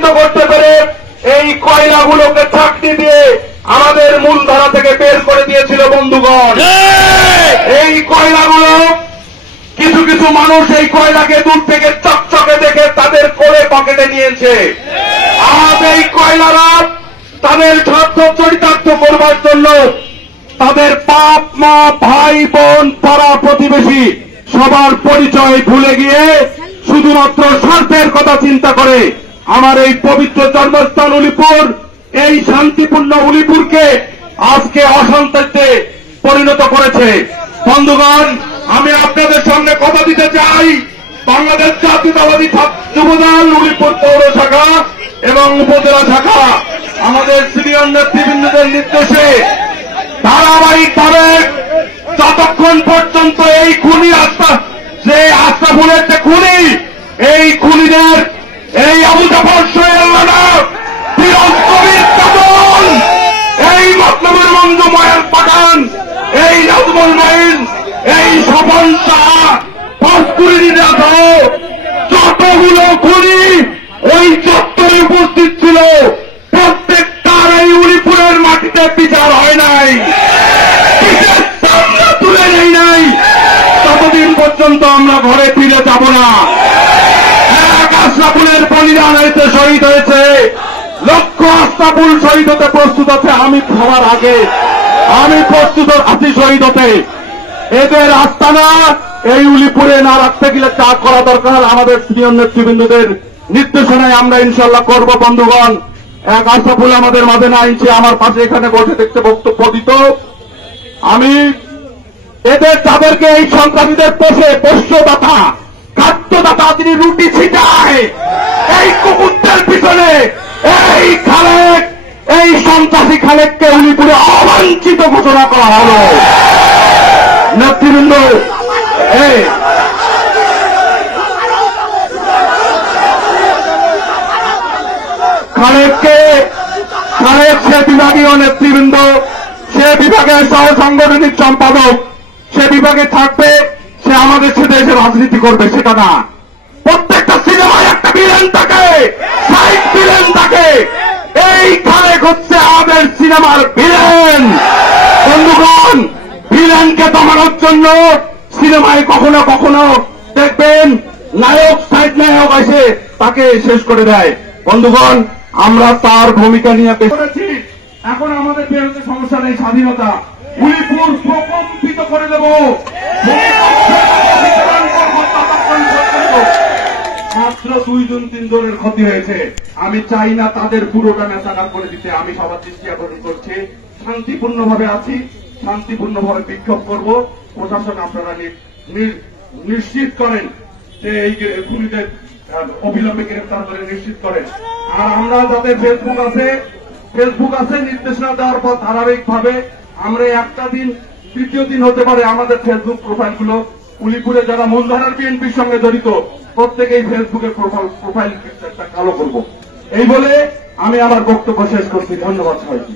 প্রতিষ্ঠিত করতে পেরে এই কয়লাগুলোকে চাকরি দিয়ে আমাদের মূলধারা থেকে বের করে দিয়েছিল বন্ধুগণ। এই কয়লাগুলো কিছু কিছু মানুষ এই কয়লাকে দূর থেকে চকচকে দেখে তাদের কোলে পকেটে নিয়েছে। আজ এই কয়লারা তাদের স্বার্থ চরিতার্থ করবার জন্য তাদের বাপ মা ভাই বোন পাড়া প্রতিবেশী সবার পরিচয় ভুলে গিয়ে শুধুমাত্র স্বার্থের কথা চিন্তা করে আমার এই পবিত্র জন্মস্থান উলিপুর, এই শান্তিপূর্ণ উলিপুরকে আজকে অশান্তিতে পরিণত করেছে। বন্ধুগণ, আমি আপনাদের সামনে কথা দিতে চাই, বাংলাদেশ জাতীয়তাবাদী যুবদল উলিপুর পৌর শাখা এবং উপজেলা শাখা আমাদের সিনিয়র নেতৃবৃন্দদের নির্দেশে ধারাবাহিকভাবে যতক্ষণ পর্যন্ত এই খুনি যে আশরাফুলের যে খুনি, এই খুনিদের এই আবু জাফর সোহেলরা ফিরোজ কবির কাজল, এই মতলবের মঞ্জু ময়ান পাঠান, এই নাজমুল মাইন, এই স্বপন শাহ, ফজকুরিরা সহ যতগুলো খুনি ওই চত্বরে উপস্থিত ছিল প্রত্যেকটার এই উলিপুরের মাটিতে বিচার হয় নাই, আমরা তুলে নেই নাই। ততদিন পর্যন্ত আমরা ঘরে ফিরে যাব না। এক আশরাফুলের বলিদান হয়েছে, শহীদ হয়েছে, লক্ষ আশরাফুল শহীদ হতে প্রস্তুত আছে। আমি সবার আগে আমি প্রস্তুত আছি শহীদ হতে। এদের আস্তানা এই উলিপুরে না রাখতে গেলে চা করা দরকার। আমাদের সিনিয়র নেতৃবৃন্দদের নির্দেশনায় আমরা ইনশাল্লাহ করব। বন্ধুগণ, এক আশরাফুল আমাদের মাঝে না আইছে, আমার পাশে এখানে বসে দেখতে বক্তব্য দিত। আমি এদের যাদেরকে এই সন্ত্রাসীদের পোষ্যদাতা খাদ্যদাতা তিনি রুটি ছিটায়, এই কুকুরদের পিছনে এই খালেক, এই সন্ত্রাসী খালেককে উলিপুরে অবাঞ্ছিত ঘোষণা করা হল। নেতৃবৃন্দ, খালেক সে বিভাগীয় নেতৃবৃন্দ, সে বিভাগের সহ সাংগঠনিক সম্পাদক, সে বিভাগে থাকবে, সে আমাদের সাথে এসে রাজনীতি করবে সেটা না। প্রত্যেকটা সিনেমায় একটা ভিলেন থাকে, সাইড ভিলেন থাকে। এই খালেক হচ্ছে আমাদের সিনেমার ভিলেন। বন্ধুগণ, ভিলেনকে দমানোর জন্য সিনেমায় কখনো কখনো দেখবেন নায়ক সাইড নায়ক এসে তাকে শেষ করে দেয়। বন্ধুগণ, আমরা তার ভূমিকা নিয়ে করেছি। এখন আমাদের বিরুদ্ধে সমস্যা নেই, স্বাধীনতা উলিপুর প্রকম্পিত করে দেব। মাত্র 2 জন 3 জনের ক্ষতি হয়েছে। আমি চাই না তাদের পুরোটা নেশাকার করে দিতে। আমি সবার দৃষ্টি আকর্ষণ করছি, শান্তিপূর্ণভাবে আছি, শান্তিপূর্ণভাবে বিক্ষোভ করব। প্রশাসন আপনারা নিশ্চিত করেন যে এই খুনিদের অবিলম্বে গ্রেফতার করে নিশ্চিত করেন। আর আমরা যাদের ফেসবুক আছে নির্দেশনা দেওয়ার পর ধারাবাহিকভাবে আমরা একটা দিন, তৃতীয় দিন হতে পারে আমাদের ফেসবুক প্রোফাইলগুলো উলিপুরে যারা মূলধারার বিএনপির সঙ্গে জড়িত প্রত্যেকেই ফেসবুকের প্রোফাইল পিকচারটা কালো করব। এই বলে আমি আমার বক্তব্য শেষ করছি। ধন্যবাদ সবাইকে।